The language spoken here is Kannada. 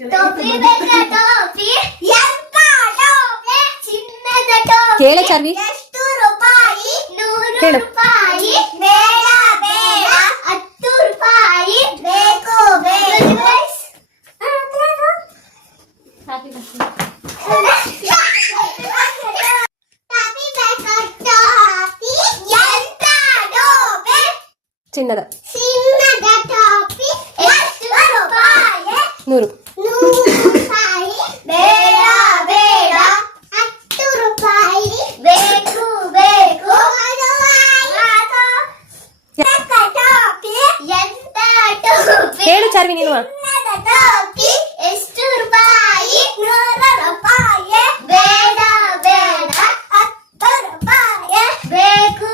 ಬೇಕಾ ಟೋಪಿ? ಎಂತ ಟೋಪಿ? ಚಿನ್ನದ ಟೋಪಿ. ಕೇಳ ಚರ್ವಿ ಎಷ್ಟು ರೂಪಾಯಿ? ನೂರು. ಹೇಳು ಚಾರ್ವಿ ನೀನು ಎಷ್ಟು ರೂಪಾಯಿ ನೂರ ರೂಪಾಯಿ ಬೇಡ ಬೇಡ ಹತ್ತು ರೂಪಾಯಿ ಬೇಕು